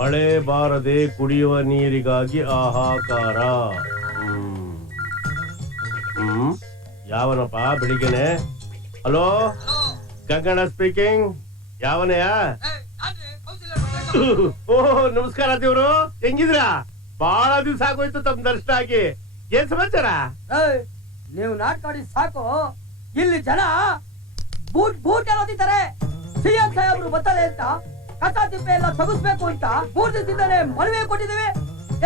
ಮಳೆ ಬಾರದೆ ಕುಡಿಯುವ ನೀರಿಗಾಗಿ ಹಾಹಾಕಾರ. ಯಾವನಪ್ಪ ಬೆಳಿಗ್ಗೆನೆ? Hello, Ganganna speaking. ಯಾವನಯ್ಯ? ಓಹ್, ನಮಸ್ಕಾರ ದೇವ್ರು, ಹೆಂಗಿದ್ರಾ? ಬಹಳ ದಿವ್ಸ ಆಗೋಯ್ತು ತಮ್ಮ ದರ್ಶನ ಆಗಿ. ಏನ್ ಸಮಾಚಾರ? ನೀವು ನಾಟ್ಕಾಡಿ ಸಾಕು. ಇಲ್ಲಿ ಜನ ಬೂಟ್ ಬೂಟ್ ಎಲ್ಲೋದಿದ್ದಾರೆ. ಸಿಎಂ ಸಾಹೇಬ್ರು ಬರ್ತಾರೆ ಅಂತ ಕಸ ತಿಪ್ಪೆ ಎಲ್ಲ ತಗಿಸ್ಬೇಕು ಅಂತ 3 ದಿವಸದಿಂದಲೇ ಮನವಿ ಕೊಟ್ಟಿದ್ದೀವಿ.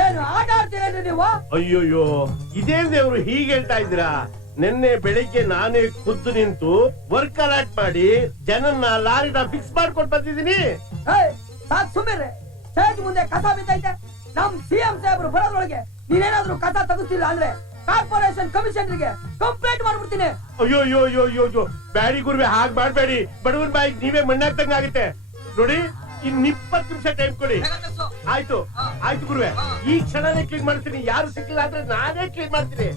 ಏನು ಆಟ ಆಡ್ತೀರೇನ್ರಿ ನೀವು? ಅಯ್ಯೋಯ್ಯೋ, ಇದೇನ್ ದೇವ್ರು ಹೀಗೆ ಹೇಳ್ತಾ ಇದ್ದೀರಾ? ನಿನ್ನೆ ಬೆಳಿಗ್ಗೆ ನಾನೇ ಖುದ್ದು ನಿಂತು ವರ್ಕ್ ಅಲಾಟ್ ಮಾಡಿ ಜನನ್ನ ಲಾರಿನ ಫಿಕ್ಸ್ ಮಾಡ್ಕೊಂಡು ಬಂದಿದ್ದೀನಿ. ಸಾಕ್ ಸುಮ್ಮಿರ್ರಿ. ಸ್ಟೇಜ್ ಮುಂದೆ ಕಸ ಬಿದ್ದೈತೆ. ನಮ್ ಸಿಎಂ ಸಾಹೇಬ್ರು ಬರೋದ್ರೊಳಗೆ ನೀನೇನಾದ್ರೂ ಕಸ ತಗಿಸ್ತಿಲ್ಲ ಅಂದ್ರೆ ಕಾರ್ಪೊರೇಷನ್ ಕಮಿಷನರ್ಗೆ ಕಂಪ್ಲೇಂಟ್ ಮಾಡ್ಬಿಡ್ತೀನಿ. ಅಯ್ಯೋ ಅಯ್ಯೋ ಅಯ್ಯೋ ಅಯ್ಯೋ, ಬ್ಯಾಡಿ ಗುರುವೆ, ಹಾಗೆ ಮಾಡ್ಬೇಡಿ. ಬಡವನ್ ಬಾಯಿಗೆ ನೀವೇ ಮಣ್ಣಾಗ್ದಂಗ ಆಗುತ್ತೆ ನೋಡಿ. ಇನ್ 20 ನಿಮಿಷ ಟೈಮ್ ಕೊಡಿ. ಆಯ್ತು ಆಯ್ತು ಗುರುವೆ, ಈ ಕ್ಷಣನೇ ಕ್ಲೀನ್ ಮಾಡ್ತೀನಿ. ಯಾರು ಸಿಕ್ಕಿಲ್ಲ ಅಂದ್ರೆ ನಾನೇ ಕ್ಲೀನ್ ಮಾಡ್ತೀನಿ.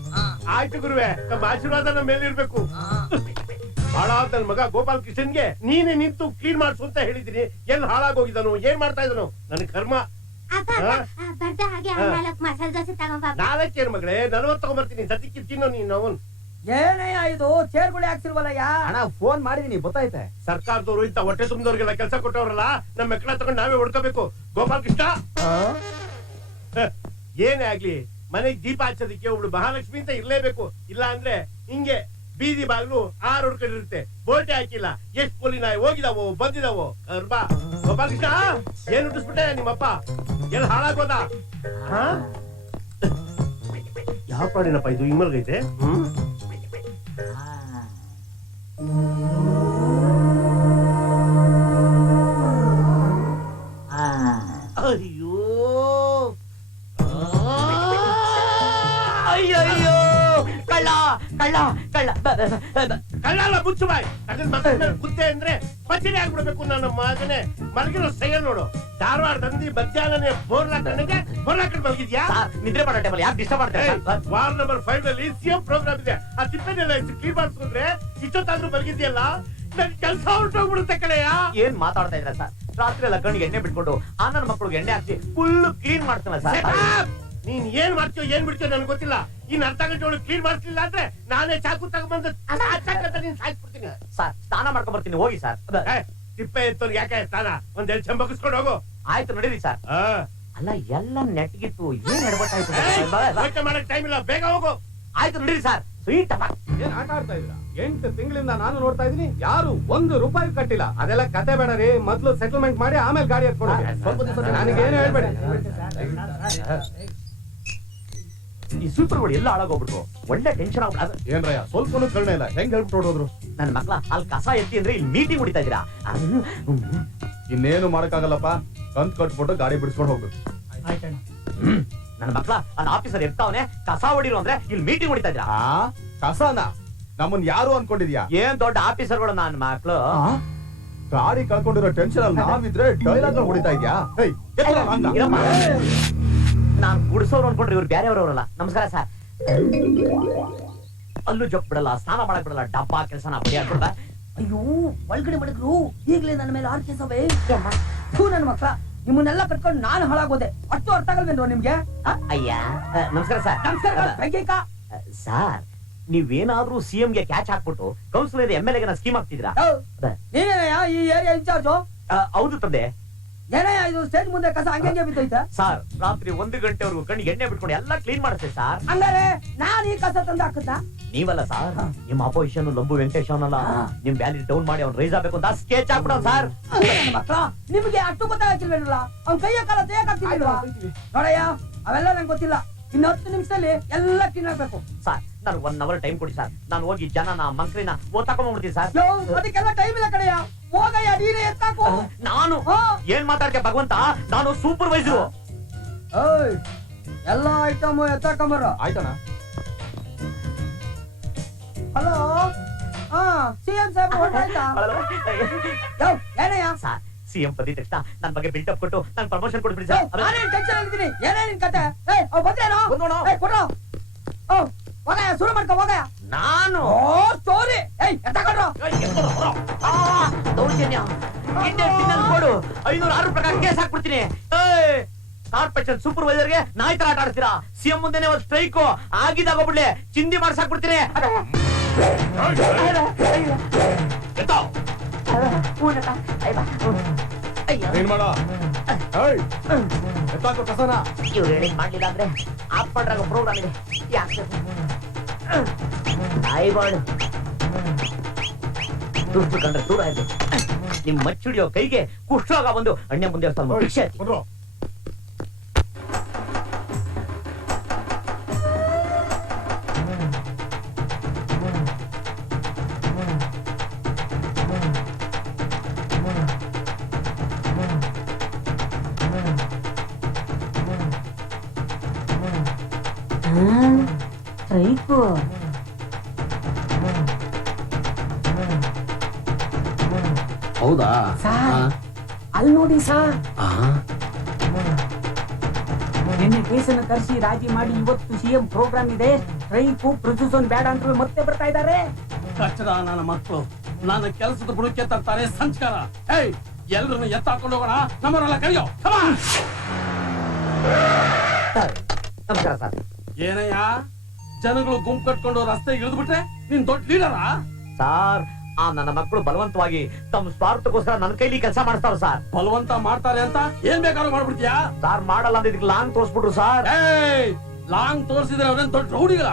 ಆಯ್ತು ಗುರುವೆ, ನಮ್ಮ ಆಶೀರ್ವಾದ ನಮ್ಮ ಮೇಲೆ ಇರ್ಬೇಕು. ಹಾಳಾದ ನನ್ ಮಗ ಗೋಪಾಲ್ ಕೃಷ್ಣನ್ಗೆ ನೀನೇ ನಿಂತು ಕ್ಲೀನ್ ಮಾಡ್ಸು ಅಂತ ಹೇಳಿದೀನಿ. ಎಲ್ಲಿ ಹಾಳಾಗೋಗಿದ್ದಾನು, ಏನ್ ಮಾಡ್ತಾ ಇದ್ದಾನು? ನನ್ ಕರ್ಮ. ನಾಲ್ಕೇನು ಮಗಳೇ, 40 ತಗೊಂಡ್ಬರ್ತೀನಿ. ಸದ್ಯಕ್ಕೆ ತಿನ್ನೋ ನೀನು. ಅವನ್ ಏನಯ್ಯ ಇದು ಚೇರ್ಗಳು ಹಾಕ್ಸಿಲ್ವಲ್ಲಯ್ಯ? ಅಣ್ಣ ಫೋನ್ ಮಾಡಿದೀನಿ, ಗೊತ್ತಾಯ್ತೆ. ಸರ್ಕಾರದವರು ಇಂತ ಹೊಟ್ಟೆ ತುಂಬಿದವ್ರಿಗೆಲ್ಲ ಕೆಲಸ ಕೊಟ್ಟವ್ರಲ್ಲ, ನಮ್ಮ ಮಕ್ಕಳ ತಗೊಂಡು ನಾವೇ ಹೊಡ್ಕೋಬೇಕು. ಗೋಪಾಲ್ ಕೃಷ್ಣ, ಏನೇ ಆಗ್ಲಿ ಮನೆಗ್ ದೀಪ ಹಚ್ಚೋದಕ್ಕೆ ಒಬ್ಳು ಮಹಾಲಕ್ಷ್ಮಿ ಅಂತ ಇರ್ಲೇಬೇಕು. ಇಲ್ಲ ಅಂದ್ರೆ ಹಿಂಗೆ ಬೀದಿ ಬಾಗ್ಲು 6 ಹೊಡ್ಕೊಂಡಿರುತ್ತೆ. ಬೋಲ್ಟೆ ಹಾಕಿಲ್ಲ. ಎಷ್ಟ್ ಪೊಲಿ ನಾಯಿ ಹೋಗಿದಾವೋ ಬಂದಿದಾವೋ. ಕರ್ಬಾ ಗೋಪಾಲ್ ಕೃಷ್ಣ, ಏನ್ ಹುಟ್ಟಿಸ್ಬಿಟ್ಟೆ ನಿಮ್ಮಪ್ಪ? ಎಲ್ಲಿ ಹಾಳಾಗೋದ? ಯಾವ ಪ್ರಾಣಿನಪ್ಪ ಇದು ಹಿಂಗಲ್ಗೈತೆ? ಅಯ್ಯೋ ಅಯ್ಯಯ್ಯೋ, ಕಳ್ಳ ಕಳ್ಳ ಕಳ್ಳ ಕಳ್ಳಲ್ಲ, ಮುಚ್ಚು ಬಾಯ್. ಕುತ್ತೆ ಅಂದ್ರೆ ಪಚಿರಿ ಆಗ್ಬಿಡ್ಬೇಕು. ನನ್ನ ಮಗನೇ ಮಲಗಿರೋ ಸೈಯ ನೋಡು. ಧಾರವಾಡ ತಂದಿ ಮಧ್ಯಾಹ್ನನೇ ಬೋರ್ ಹಾಕೊಂಡಂಗೆ ಬೋರ್ ಹಾಕೊಂಡು ಮಲಗಿದ್ಯಾ? ನಿದ್ರೆ ಮಾಡೋ ಟೈಮಲ್ಲಿ ಯಾಕೆ ಡಿಸ್ಟರ್ಬ್ ಮಾಡ್ತಾರೆ? ವಾರ್ಡ್ ನಂಬರ್ 5 ನಲ್ಲಿ ಸಿಎಂ ಪ್ರೋಗ್ರಾಮ್ ಇದೆ. ಆ ತಿಪ್ಪೆನೆಲ್ಲ ಕ್ಲೀನ್ ಮಾಡಿಸ್ಕೊಂಡ್ರೆ ಇಷ್ಟೊತ್ತಾದ್ರೂ ಮಲಗಿದ್ಯಲ್ಲ. ನನ್ ಕೆಲಸ ಹೊರಟೋಗ್ಬಿಡುತ್ತೆ ಕಡೆಯ. ಏನ್ ಮಾತಾಡ್ತಾ ಇದ್ರ ಸರ್? ರಾತ್ರಿ ಎಲ್ಲ ಕಣ್ಣಿಗೆ ಎಣ್ಣೆ ಬಿಟ್ಕೊಂಡು ಆ ನನ್ನ ಮಕ್ಕಳಿಗೆ ಎಣ್ಣೆ ಹಾಕಿ ಫುಲ್ ಕ್ಲೀನ್ ಮಾಡ್ತಾನೆ ಸರ್. ನೀನ್ ಏನ್ ಮಾಡ್ತೀಯೋ ಏನ್ ಬಿಡ್ತೀಯೋ ನನ್ಗೆ ಗೊತ್ತಿಲ್ಲ. ಇನ್ ಅರ್ಧ ಗಂಟೆ ಒಳಗೆ ಕ್ಲೀನ್ ಮಾಡ್ತಿಲ್ಲ ಅಂದ್ರೆ ನಾನೇ ಚಾಕು ತಗೊಂಡ್ಬಂದು ನೀನ್ ಸಾಯಿಸ್ಬಿಡ್ತೀನಿ. ಸರ್, ಸ್ನಾನ ಮಾಡ್ಕೊಂಡ್ ಬರ್ತೀನಿ, ಹೋಗಿ ಸರ್. ತಿಪ್ಪೆ ಎತ್ತೋರ್ ಯಾಕೆ ಸ್ನಾನ? ಒಂದೆರಡು ಚೆಂಬಗಿಸ್ಕೊಂಡು ಹೋಗು. ಆಯ್ತು, ನಡೀರಿ ಸರ್. ಅಲ್ಲ, ಎಲ್ಲ ನೆಟ್ಗಿತ್ತು, ಏನ್ ಎಡಬಟ್ಟಾಯ್ತು? ಯೋಚನೆ ಮಾಡಕ್ ಟೈಮ್ ಇಲ್ಲ, ಬೇಗ ಹೋಗು. ಆಯ್ತು, ನಡೀರಿ ಸರ್. ಸ್ವೀಟ್ ಏನ್ ಆಟ ಆಡ್ತಾ ಇದ್ರ? 8 ತಿಂಗಳಿಂದ ನಾನು ನೋಡ್ತಾ ಇದೀನಿ, ಯಾರು 1 ರೂಪಾಯಿ ಕಟ್ಟಿಲ್ಲ. ಅದೆಲ್ಲ ಕತೆ ಬೇಡ ರೀ, ಮೊದ್ಲು ಸೆಟಲ್ಮೆಂಟ್ ಮಾಡಿ ಆಮೇಲೆ ಗಾಡಿ ಎತ್ಕೊಡಿ. ಸ್ವಲ್ಪ ದಿವಸ ನನಗೇನು ಹೇಳ್ಬೇಡಿ. ಈ ಸೂಪರ್ಗಳು ಎಲ್ಲ ಹಾಳಾಗೋಗ್ಬಿಟ್ರು. ಒಳ್ಳೆ ಟೆನ್ಷನ್ ಆಗ್ಬಿಡ. ಏನ್ರಯ್ಯ, ಸ್ವಲ್ಪನೂ ಕರ್ಣ ಇಲ್ಲ, ಹೆಂಗ್ ಹೇಳ್ಬಿಟ್ಟು ಹೊಡೋದ್ರು? ನನ್ನ ಮಕ್ಳ ಅಲ್ಲಿ ಕಸ ಎತ್ತಿ ಅಂದ್ರೆ ಇಲ್ಲಿ ಮೀಟಿಂಗ್ ಹೊಡಿತಾ ಇದೀರಾ? ಇನ್ನೇನು ಮಾಡಕ್ಕಾಗಲ್ಲಪ್ಪ, ಕಂತ್ ಕಟ್ಬಿಟ್ಟು ಗಾಡಿ ಬಿಡಿಸ್ಕೊಂಡು ಹೋಗ್ಬೇಕು. ನನ್ನ ಮಕ್ಳ ಅಲ್ಲಿ ಆಫೀಸರ್ ಇರ್ತಾವನೆ, ಕಸ ಹೊಡಿರು ಅಂದ್ರೆ ಇಲ್ಲಿ ಮೀಟಿಂಗ್ ಹೊಡಿತಾ ಇದ್ರಾ? ಕಸನ ನಮ್ಮನ್ ಯಾರು ಅನ್ಕೊಂಡಿದ್ಯಾ? ಏನ್ ದೊಡ್ಡ ಆಫೀಸರ್ಗಳು ನನ್ನ ಮಕ್ಳು. ಗಾಡಿ ಕಳ್ಕೊಂಡಿರೋ ಟೆನ್ಷನ್ ಅಲ್ಲಿ ನಾವಿದ್ರೆ ಡೈಲಾಗ್ ಹೊಡಿತಾ ಇದ್ಯಾ? ನಾನ್ ಗುಡಿಸೋರು ಅನ್ಕೊಂಡ್ರಿ, ಇವ್ರು ಬೇರೆಯವ್ರವರಲ್ಲ. ನಮಸ್ಕಾರ ಸರ್. ಅಲ್ಲೂ ಜಪ್ ಬಿಡಲ್ಲ, ಸ್ನಾನ ಮಾಡಕ್ ಬಿಡಲ್ಲ, ಡಬ್ಬಾ ಕೆಲಸನ ಬಿಡ. ಅಯ್ಯೋ, ಒಳಗಡೆ ಮಡಗ್ರು ಈಗ್ಲೇ ನನ್ನ ಮೇಲೆ 6 ಕೇಸವೇ. ನನ್ನ ಮಕ್ಳ, ನಿಮ್ಮನ್ನೆಲ್ಲ ಕಟ್ಕೊಂಡು ನಾನು ಹಾಳಾಗೋದೆ. ಅಷ್ಟು ಅರ್ಥ ಆಗಲ್ವೇನ್ರೋ ನಿಮ್ಗೆ? ಅಯ್ಯ, ನಮಸ್ಕಾರ ಸರ್. ನಮಸ್ಕಾರ ಸರ್. ನೀವೇನಾದ್ರೂ ಸಿಎಂ ಗೆ ಕ್ಯಾಚ್ ಹಾಕ್ಬಿಟ್ಟು ಕೌನ್ಸಿಲರ್ MLA ಗೆ ಸ್ಕೀಮ್ ಹಾಕ್ತಿದ್ರಾ? ನೀನೇನಯ್ಯ ಈ ಏರಿಯಾ ಇನ್ಚಾರ್ಜು? ಹೌದು ತಂದೆ. ಏನಯ್ಯ ಇದು ಸ್ಟೇಜ್ ಮುಂದೆ ಕಸ ಹಂಗೆ ಬಿದ್ದೈತೆ? ಸರ್, ರಾತ್ರಿ 1 ಗಂಟೆವರೆಗೂ ಕಣ್ಣಿಗೆ ಎಣ್ಣೆ ಬಿಟ್ಕೊಂಡು ಎಲ್ಲ ಕ್ಲೀನ್ ಮಾಡುತ್ತೆ ಸರ್. ಹಂಗಾರೆ ನಾನು ಈ ಕಸ ತಂದು ಹಾಕುತ್ತಾ? ನೀವಲ್ಲ ಸರ್, ನಿಮ್ಮ ಅಪೋಸಿಷನ್ ಲಂಬು ವೆಂಕಟೇಶ್ ಅವನಲ್ಲ, ನಿಮ್ ವ್ಯಾಲ್ಯೂ ಡೌನ್ ಮಾಡಿ ಅವ್ನು ರೈಸ್ ಆಗ್ಬೇಕು ಅಂತ ಸ್ಕೆಚ್ ಹಾಕ್ಬಿಡೋ ಸರ್. ನಿಮ್ಗೆ ಅಷ್ಟು ಗೊತ್ತಾಗಿಲ್ವೇನಲ್ಲ? ಅವ್ನ ಕೈಯ ಕಾಲ ತೇಗಾಗ್ತಿಲ್ವಾ? ನೋಡಯ್ಯ, ಅವೆಲ್ಲ ನಂಗೆ ಗೊತ್ತಿಲ್ಲ. ಇನ್ನು 10 ನಿಮಿಷದಲ್ಲಿ ಎಲ್ಲ ಕ್ಲೀನ್ ಆಗ್ಬೇಕು ಸರ್. ನಾನು 1 ಅವರ್ ಟೈಮ್ ಕೊಡಿ ಸರ್. ನಾನು ಹೋಗಿ ಜನನ ಮಂಕ್ರಿನ ಓದ್ತಾಕೊಂಡ್ಬಿಡ್ತೀನಿ ಸರ್. ಅದಕ್ಕೆಲ್ಲ ಟೈಮ್ ಇಲ್ಲ ಕಡೆಯ. ಹೋಗಯ್ಯ, ನೀನೇ ಎತ್ತಾಕು. ನಾನು ಏನ್ ಮಾತಾಡ್ತೆ ಭಗವಂತ? ನಾನು ಸೂಪರ್ವೈಸರು. ಎಲ್ಲ ಐಟಮ್ ಎತ್ತಾಕೊಂಬರ. ಆಯ್ತಣ್ಣ. ಹಲೋ, ಸಿಎಂ ಸಾಹೇಬ್ ಹೊರಟಾಯ್ತಾ? ಏನಯ್ಯ ಸರ್, ಸಿಎಂ ಬಂದಿದ ತಕ್ಷಣ ನನ್ನ ಬಗ್ಗೆ ಬಿಲ್ಟಪ್ ಕೊಟ್ಟು ನಾನು ಪ್ರಮೋಷನ್ ಕೊಡ್ಬಿಡಿ ಸರ್. ನಾನೇನ್ ಟೆನ್ಷನ್ ಆಗಿದ್ದೀನಿ. ಏನೇನ್ ಕತೆ? ಬಂದ್ರೇನೋ ಕೊಡ್ರೋ. ಹೋಗಯ್ಯ ಶುರು ಮಾಡ್ಕೊ ಹೋಗಯ್ಯ. ನಾನು ಓ ಸ್ಟೋರಿ ಏಯ್ ಎತ್ತಕೊಂಡ್ರು ದೌರ್ಜನ್ಯ ಇಂಡಿಯನ್ ಸಿಗ್ನಲ್ ಕೊಡು 506 ಪ್ರಕಾರ ಕೇಸ್ ಹಾಕ್ಬಿಡ್ತೀನಿ. ಕಾರ್ಪೊರೇಷನ್ ಸೂಪರ್ವೈಸರ್ಗೆ ನಾಯಿ ತರ ಆಟ ಆಡ್ತೀರಾ. ಸಿಎಂ ಮುಂದೆನೆ ಒಂದು ಸ್ಟ್ರೈಕ್ ಆಗಿದಾಗೋಗ್ಬಿಡ್ಲಿ, ಚಿಂದಿ ಮಾಡ್ಸಾಕ್ಬಿಡ್ತೀನಿ. ಏನ್ ಮಾಡ ಎತ್ತಾಕೋ ಕಸನ. ಇವ್ರು ಹೇಳಿದ್ ಮಾಡ್ಲಿಲ್ಲ ಅಂದ್ರೆ ಆಫ್ ಮಾಡ್ರಾಗ ಪ್ರೋಗ್ರಾಮ್ ಇದೆ. ಯಾಕೆ ನಾಯಿಬಾಳು ದುಡ್ಡು ಕಂಡ್ರೆ ದೂರ ಇದೆ. ನಿಮ್ ಮಚ್ಚಿಡಿಯೋ ಕೈಗೆ ಕುಷ್ಠರೋಗ ಬಂದು ಅಣ್ಣ ಮುಂದೆ ದೇವಸ್ಥಾನ ಭಿಕ್ಷೆ ಹಾಕಿ. ಹೌದಾ ಅಲ್ಲಿ ನೋಡಿ ಸಾರ್, ನಿನ್ನೆ ಕೇಸನ್ನು ಕರೆಸಿ ರಾಜಿ ಮಾಡಿ ಇವತ್ತು ಸಿಎಂ ಪ್ರೋಗ್ರಾಮ್ ಇದೆ. ಸ್ಟ್ರೈಕು ಪ್ರೊಸೆಷನ್ ಬೇಡ ಅಂತ ಮತ್ತೆ ಬರ್ತಾ ಇದ್ದಾರೆ. ಕಚ್ಚಡ ನನ್ನ ಮಕ್ಕಳು ನನ್ನ ಕೆಲಸದ ಬುಡಕ್ಕೆ ತರ್ತಾರೆ ಸಂಸ್ಕಾರ. ಏಯ್ ಎಲ್ರನ್ನು ಎತ್ತಾಕೊಂಡು ಹೋಗೋಣ, ನಮ್ಮನ್ನೆಲ್ಲ ಕರೆಯೋ. ನಮಸ್ಕಾರ ಸರ್. ಏನಯ್ಯ ಜನಗಳು ಗುಂಪು ಕಟ್ಕೊಂಡು ರಸ್ತೆ ಇಳಿದ್ಬಿಟ್ರೆ ನೀನ್ ದೊಡ್ಡ ಲೀಡರಾ? ಸಾರ್ ಆ ನನ್ನ ಮಕ್ಕಳು ಬಲವಂತವಾಗಿ ತಮ್ಮ ಸ್ವಾರ್ಥಕ್ಕೋಸ್ಕರ ನನ್ನ ಕೈಲಿ ಕೆಲಸ ಮಾಡಿಸ್ತಾರ ಸರ್. ಬಲವಂತ ಮಾಡ್ತಾರೆ ಅಂತ ಏನ್ ಬೇಕಾದ್ರೂ ಮಾಡ್ಬಿಡ್ತೀಯಾ? ಸಾರ್ ಮಾಡಲ್ಲ ಅಂತ ಇದಕ್ಕೆ ಲಾಂಗ್ ತೋರಿಸ್ಬಿಟ್ರು ಸರ್. ಏಯ್ ಲಾಂಗ್ ತೋರಿಸಿದ್ರೆ ಅವ್ರೇನ್ ದೊಡ್ಡ ರೌಡಿಗಳ?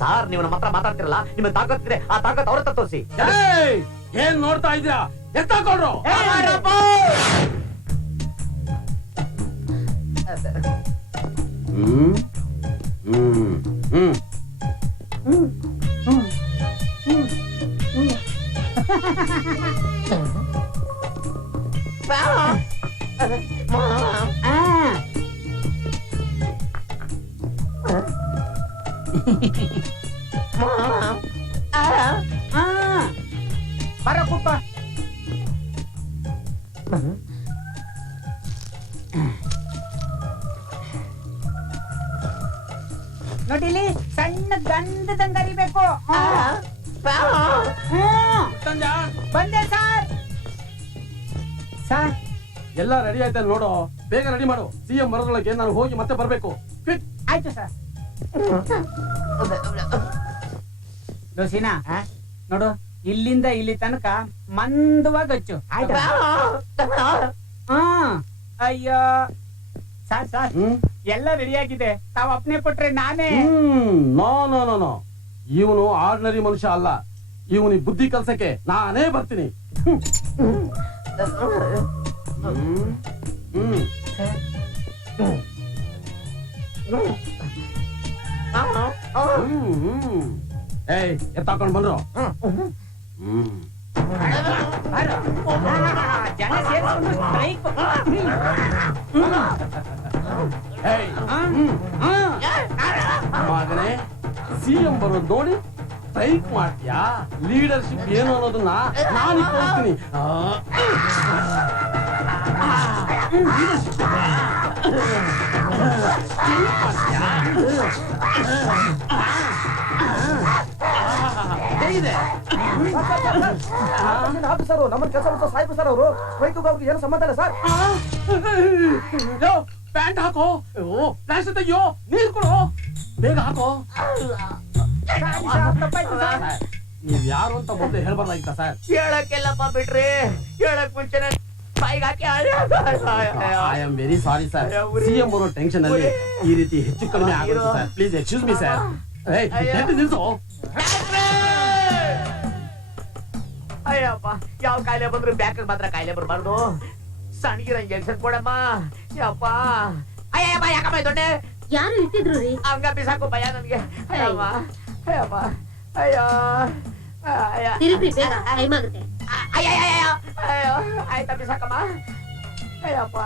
ಸಾರ್ ನೀವು ನಮ್ಮ ಹತ್ರ ಮಾತಾಡ್ತಿರಲ್ಲ, ನಿಮ್ಮ ತಾಕತ್ತಿದ್ರೆ ಆ ತಾಕತ್ ಅವ್ರ ಹತ್ರ ತೋರಿಸಿ. ಏಯ್ ಏನ್ ನೋಡ್ತಾ ಇದ್ಯಾ? ಎತ್ತಾಕೊಂಡ್ರು. ಬರ ಕೂತ ನೋಡಿಲಿ ಸಣ್ಣ ಗಂಧದಂಗ ಅರಿಬೇಕು. ಬಂದೆ ಸರ್. ಸರ್ ಎಲ್ಲ ರೆಡಿ ಆಯ್ತಾ ನೋಡು, ಬೇಗ ರೆಡಿ ಮಾಡು. ಸಿಎಂ ಬರೋದ್ರೊಳಗೆ ನಾನು ಹೋಗಿ ಮತ್ತೆ ಬರ್ಬೇಕು. ಕ್ವಿಕ್. ಆಯ್ತು ಸರ್. ದೋಸಿನಾ ನೋಡು, ಇಲ್ಲಿಂದ ಇಲ್ಲಿ ತನಕ ಮಂದವಾಗಿ ಹಚ್ಚು. ಅಯ್ಯೋ ಸರ್ ಸರ್ ಎಲ್ಲ ರೆಡಿ ಆಗಿದೆ. ತಾವ್ ಅಪ್ನೆ ಕೊಟ್ರೆ ನಾನೇ. ನೋ ನೋ ನೋ ನೋ, ಇವನು ಆರ್ಡಿನರಿ ಮನುಷ್ಯ ಅಲ್ಲ. ಇವನಿಗೆ ಬುದ್ಧಿ ಕಲ್ಸಕ್ಕೆ ನಾನೇ ಬರ್ತೀನಿ. ಏಯ್ ಎತ್ತಾಕೊಂಡ್ ಬಂದ್ರು. ಜನ ಸೇರ್ಕೊಂಡು ಸ್ಟ್ರೈಕ್. ಮಗನೇ, ಸಿಎಂ ಬರೋದು ನೋಡಿ ಸ್ಟ್ರೈಕ್ ಮಾಡ್ತೀಯಾ? ಲೀಡರ್ಶಿಪ್ ಏನು ಅನ್ನೋದನ್ನ ನಾನು ತೋರಿಸ್ತೀನಿ. ಆಫೀಸರು ನಮ್ಮ ಕೆಲಸ ಸಾಯ್ಬು ಸರ್. ಅವರು ಸ್ಟ್ರೈಕ್ಗೆ ಅವ್ರಿಗೆ ಏನು ಸಂಬಂಧ ಇಲ್ಲ ಸರ್. ಪ್ಯಾಂಟ್ ಹಾಕೋ, ಪ್ಲಾಸ್ಟಿಕ್ ತೆಗಿಯೋ, ನೀರ್ ಕೊಡು, ಬೇಗ ಹಾಕೋ. ನೀವ್ ಯಾರು ಅಂತ ಮೊದಲು ಹೇಳ್ಬಾರ್ದಾಗಿತ್ತ ಸರ್? ಹೇಳಕ್ಕೆಲ್ಲಪ್ಪ ಬಿಡ್ರಿ, ಹೇಳಕ್ ಮುಂಚೆನೆ ಬಾಯಿಗೆ ಹಾಕಿ I am very sorry sir. CM ಬರೋ ಟೆನ್ಷನ್ ಅಲ್ಲಿ ಈ ರೀತಿ ಹೆಚ್ಚು ಕಡಿಮೆ ಆಗುತ್ತೆ sir. Please excuse me sir. ನಿಲ್ಸು. ಅಯ್ಯಪ್ಪ, ಯಾವ ಕಾಯಿಲೆ ಬಂದ್ರು ಬ್ಯಾಕ್ ಮಾತ್ರ ಕಾಯಿಲೆ ಬರ್ಬಾರ್ದು. ಸಣ್ಣಗಿರ ಇಂಜೆಕ್ಷನ್ ಕೊಡಮ್ಮ. ಯಪ್ಪ ಅಯ್ಯಪ್ಪ, ಯಾಕಮ್ಮ ದೊಡ್ಡ ಯಾರು ಇಟ್ಟಿದ್ರು ರೀ? ಹಂಗ ಬಿಸಾಕು ಭಯ ನನ್ಗೆ. ಅಯ್ಯಮ್ಮ ಅಯ್ಯಪ್ಪ, ಅಯ್ಯೋ ತಿರುಗ್ರಿ, ಬೇಗ ಟೈಮ್ ಆಗುತ್ತೆ. ಅಯ್ಯೋ ಆಯ್ತಾ ಬಿಸಾಕಮ್ಮ. ಅಯ್ಯಪ್ಪ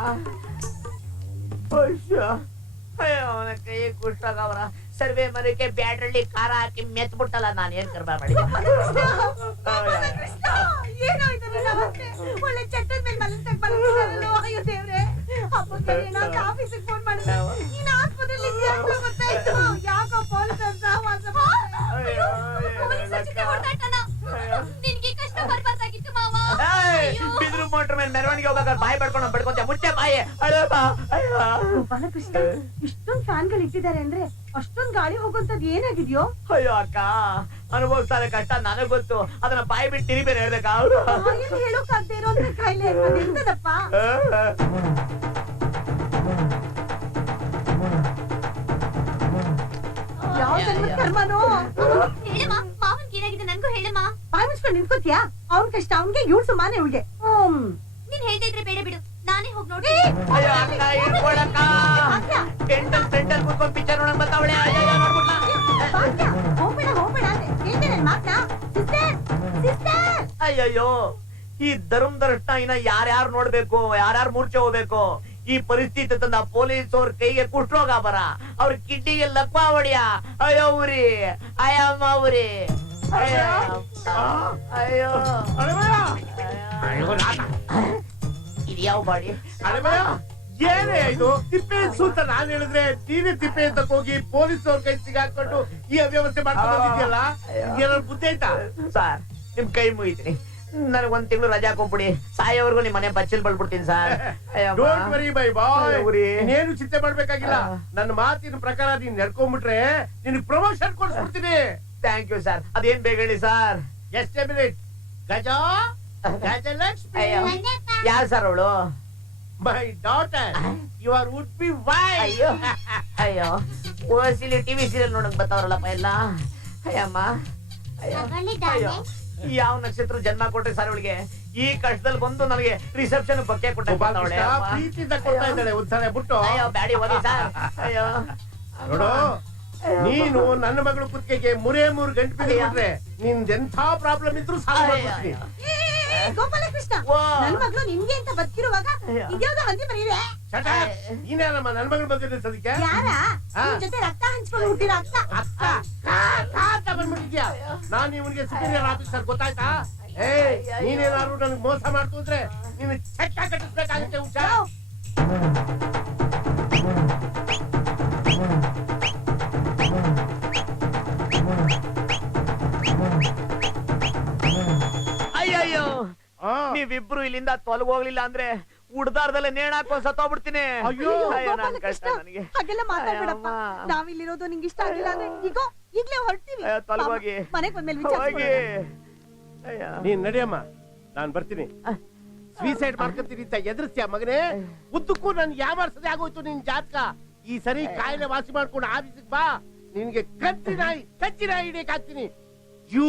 ಅಯ್ಯೋ, ಅವನ ಕೈ ಕುಷ್ಟಾಗವರ ಸರ್ವೆ ಮರಕ್ಕೆ ಬ್ಯಾಟ್ರಲ್ಲಿ ಖಾರ ಹಾಕಿ ಮೆತ್ ಬಿಟ್ಟಲ್ಲ. ನಾನು ಏನ್ ಕರ್ಬಾ ಮಾಡಿ ಒಳ್ಳೆ ಚಟ್ಟದ ಮೇಲೆ ಮಲಗ್ತಕ್ಕ ಬರಲ್ಲ. ಅಯ್ಯೋ ದೇವ್ರೆ, ಹಬ್ಬಕ್ಕೆ ನಾನು ಆಫೀಸಿಗೆ ಫೋನ್ ಮಾಡಿದೆ. ನೀನು ಆಸ್ಪತ್ರೆಯಲ್ಲಿ ಗೊತ್ತಾಯ್ತು. ಯಾಕೋ ಪೊಲೀಸರು ಸಹವಾಸ ಮೋಟ್ರ್ ಮೇಲೆ ಮೆರವಣಿಗೆ ಹೋಗ್ಬೇಕಾದ್ರೆ ಬಾಯಿ ಪಡ್ಕೊಂಡು ಬಿಡ್ಕೊಂತ ಮುಟ್ಟೆ ಬಾಯಿ ಅಳಪ್ಪ ಅಯ್ಯೋ ಗೋಪಾಲಕೃಷ್ಣ ಇಷ್ಟೊಂದ್ ಫ್ಯಾನ್ ಗಳು ಇಟ್ಟಿದ್ದಾರೆ ಅಂದ್ರೆ ಅಷ್ಟೊಂದ್ ಗಾಳಿ ಹೋಗುವಂತದ್ ಏನಾಗಿದ್ಯೋ ಅಯ್ಯೋ ಅಕ್ಕ ಅನುಭವಿಸ್ತಾರೆ ಕಷ್ಟ ನನಗ್ ಗೊತ್ತು ಅದನ್ನ ಬಾಯಿ ಬಿಟ್ಟು ತಿರಿ ಬೇರೆ ಹೇಳ್ಬೇಕಾ ಅವ್ರು ಬಾಯಲ್ಲಿ ಹೇಳೋಕಾಗ್ದೇ ಇರೋಂತ ಕಾಯಿಲೆ ಎಂತದಪ್ಪ ಯಾವ ಜನ್ಮದ ಕರ್ಮನೋ ಹೇಳಮ್ಮ ಮಾವನ್ಗೆ ಏನಾಗಿದೆ ನನ್ಗೂ ಹೇಳಮ್ಮ ಬಾಯಿ ಮುಚ್ಕೊಂಡು ನಿಂತ್ಕೋತಿಯಾ ಅವ್ನ್ ಕಷ್ಟ ಅವ್ನ್ಗೆ ಇವ್ಳ್ ಸುಮಾನೆ ಇವ್ಳಿಗೆ ನೀನ್ ಹೇಳ್ತಾ ಇದ್ರೆ ಬೇಡ ಬಿಡು ನಾನೇ ಹೋಗಿ ನೋಡಿ ಅಯ್ಯೋ ಅಕ್ಕ ಹೇಳ್ಕೊಡಕ್ಕ ಟೆಂಟಲ್ ಕೂತ್ಕೊಂಡು ಪಿಕ್ಚರ್ ನೋಡಕ್ ಬರ್ತಾವಳೆ ಅಯ್ಯೋ ನೋಡ್ಬಿಟ್ಲಾ ಹೋಗ್ಬೇಡ ಹೋಗ್ಬೇಡ ಅಂದ್ರೆ ಕೇಳ್ದೆ ನನ್ ಮಾತ್ನ ಸಿಸ್ಟರ್ ಸಿಸ್ಟರ್ ಅಯ್ಯಯ್ಯೋ ಈ ಧರ್ಮದರ್ಶನ ಇನ್ನ ಯಾರ್ಯಾರು ನೋಡ್ಬೇಕು ಯಾರ್ಯಾರು ಮೂರ್ಛೆ ಹೋಗ್ಬೇಕು ಈ ಪರಿಸ್ಥಿತಿ ತಂದ ಪೊಲೀಸ್ ಅವ್ರ ಕೈಗೆ ಕುಷ್ಠರೋಗ ಬರ ಅವ್ರ ಕಿಡ್ನಿಗೆ ಲಕ್ವಾ ಹೊಡಿಯ ಅಯ್ಯೋ ಉರಿ ಅಯ್ಯಮ್ಮ ಉರಿ ಅಯ್ಯೋ ಇದ್ಯಾವ ಬಾಡಿ ಅಳಮಯ್ಯ ಏನೇ ಇದು ತಿಪ್ಪೆ ಸೂತ ನಾನ್ ಹೇಳಿದ್ರೆ ನೀನೇ ತಿಪ್ಪೆ ಅಂತ ಹೋಗಿ ಪೊಲೀಸ್ ಅವ್ರ ಕೈ ಸಿಗಾಕೊಂಡು ಈ ಅವ್ಯವಸ್ಥೆ ಮಾಡ್ಕೊಂಡು ಹೋಗಿದ್ಯಲ್ಲ ಏನಾದ್ರು ಬುದ್ಧಿ ಆಯ್ತಾ ಸರ್ ನಿಮ್ ಕೈ ಮುಗಿತೀನಿ ನನಗ್ ಒಂದ್ ತಿಂಗಳು ರಜಾ ಕೊಟ್ಬಿಡಿ ಸಾಯೋವರೆಗೂ ನಿಮ್ ಮನೆ ಬಚ್ಚಲ್ ಬಳ್ಬಿಡ್ತೀನಿ ಸರ್ ಡೋಂಟ್ ವರಿ ಬೈ ಬಾಯ್ ಉರಿ. ನೀನೇನು ಚಿಂತೆ ಮಾಡ್ಬೇಕಾಗಿಲ್ಲ ನನ್ನ ಮಾತಿನ ಪ್ರಕಾರ ನೀನ್ ನಡ್ಕೊಂಡ್ಬಿಟ್ರೆ ನಿನ್ ಪ್ರಮೋಷನ್ ಕೊಡ್ಸ್ಬಿಡ್ತೀನಿ ಥ್ಯಾಂಕ್ ಯು ಸರ್ ಅದೇನ್ ಬೇಗ ಹೇಳಿ ಸರ್ ಎಷ್ಟೇ ಮಿನಿಟ್ ಗಜ ಗಜಲಕ್ಷ್ಮಿ ಅಯ್ಯೋ ಯಾರು ಸರ್ ಅವಳು my daughter your would be wife ಅಯ್ಯೋ ಅಯ್ಯೋ ಓಸಿಲಿ ಟಿವಿ ಸೀರಿಯಲ್ ನೋಡಕ್ ಬರ್ತಾವ್ರಲ್ಲಪ್ಪ ಎಲ್ಲ ಅಯ್ಯಮ್ಮ ಅಯ್ಯೋ ಅಯ್ಯೋ ಯಾವ ನಕ್ಷತ್ರ ಜನ್ಮ ಕೊಟ್ರಿ ಸರ್ ಅವಳಿಗೆ ಈ ಕಷ್ಟದಲ್ಲಿ ಬಂದು ನನಗೆ ರಿಸೆಪ್ಷನ್ ಬೊಕ್ಕೆ ಕೊಟ್ಟವಳೆ ಪ್ರೀತಿಯಿಂದ ಕೊಡ್ತಾ ಇದ್ದಾಳೆ ಒಂದ್ಸಲ ಬಿಟ್ಟು ಅಯ್ಯೋ ಬ್ಯಾಡಿ ಓದಿ ಸರ್ ಅಯ್ಯೋ ನೋಡು ನೀನು ನನ್ನ ಮಗಳು ಕುತ್ತಿಗೆಗೆ ಮೂರು ಗಂಟೆ ಬಿಟ್ರೆ ನಿಂದೆಂಥ ಪ್ರಾಬ್ಲಮ್ ಇದ್ರು ಸಾಲ್ವ್ ಮಾಡ್ಬಿಡ್ತೀನಿ ಗೋಪಾಲಕೃಷ್ಣ ಓ. ನನ್ ಮಗಳು ನಿಮ್ಗೆ ಅಂತ ಬದುಕಿರುವಾಗ ಇದ್ಯಾವ್ದೋ ಹಂದಿ ಮರಿದೆ ಶಟ ನೀನೇನಮ್ಮ ನನ್ನ ಮಗಳು ಬಂದಿದ್ದೆ ಸದ್ಯಕ್ಕೆ ಯಾರ ಹಾ. ನಿನ್ ಜೊತೆ ರಕ್ತ ಹಂಚ್ಕೊಂಡು ಹುಟ್ಟಿರೋ ಅಕ್ಕ ಅಕ್ಕ ಬಂದ್ಬಿಟ್ಟಿದ್ಯಾ ನಾನು ಇವನಿಗೆ ಸುಪೀರಿಯರ್ ಆಫೀಸರ್ ಗೊತ್ತಾಯ್ತಾ ನೀನೇನಾದ್ರು ನನಗೆ ಮೋಸ ಮಾಡ್ತು ಅಂದ್ರೆ ನೀನು ಚೆಕ್ಕ ಕಟ್ಟಿಸ್ಬೇಕಾಗುತ್ತೆ ಹುಷಾರ್ ಅಯ್ಯಯ್ಯೋ ಆ. ನೀವಿಬ್ರು ಇಲ್ಲಿಂದ ತೊಲಗೋಗ್ಲಿಲ್ಲ ಅಂದ್ರೆ ಉಡ್ದಾರ್ದಲ್ಲೇ ನೇಣ್ ಹಾಕೊಂಡ್ ಸತ್ತೋಗ್ಬಿಡ್ತೀನಿ ಅಯ್ಯೋ. ನನ್ ಕಷ್ಟ ಗೋಪಾಲಕೃಷ್ಣ ನನಗೆ ಹಾಗೆಲ್ಲ ಮಾತಾಡ್ಬೇಡಪ್ಪ ಅಯ್ಯಮ್ಮ. ನಾವಿಲ್ಲಿರೋದು ನಿಂಗೆ ಇಷ್ಟ ಆಗಿಲ್ಲ ಅಂದ್ರೆ ಈಗೋ ಈಗ್ಲೇ ಹೊರಡ್ತೀವಿ ಅಯ್ಯೋ, ತೊಲಗೋಗಿ. ಮನೆಗ್ ಬಂದ್ಮೇಲೆ ಹೋಗಿ ವಿಚಾರಿಸ್ಕೊಳ್ಳೋಣ. ಅಯ್ಯೋ. ನೀನ್ ನಡಿಯಮ್ಮ ನಾನ್ ಬರ್ತೀನಿ ಸ್ವೀಸೈಡ್ ಮಾಡ್ಕೊತೀನಿ ಅಂತ ಎದುರಿಸ್ತೀಯ ಮಗನೇ ಉದ್ದಕ್ಕೂ ನನ್ ಯಾವಾರ್ಸದೆ ಆಗೋಯ್ತು ನಿನ್ ಜಾತಕ ಈ ಸರಿ ಕಾಯಿಲೆ ವಾಸಿ ಮಾಡ್ಕೊಂಡು ಆಫೀಸಿಗೆ ಬಾ ನಿನ್ಗೆ ಕಚ್ಚಿ ನಾಯಿ ಹಿಡಿಯಕ್ ಹಾಕ್ತೀನಿ ಯೂ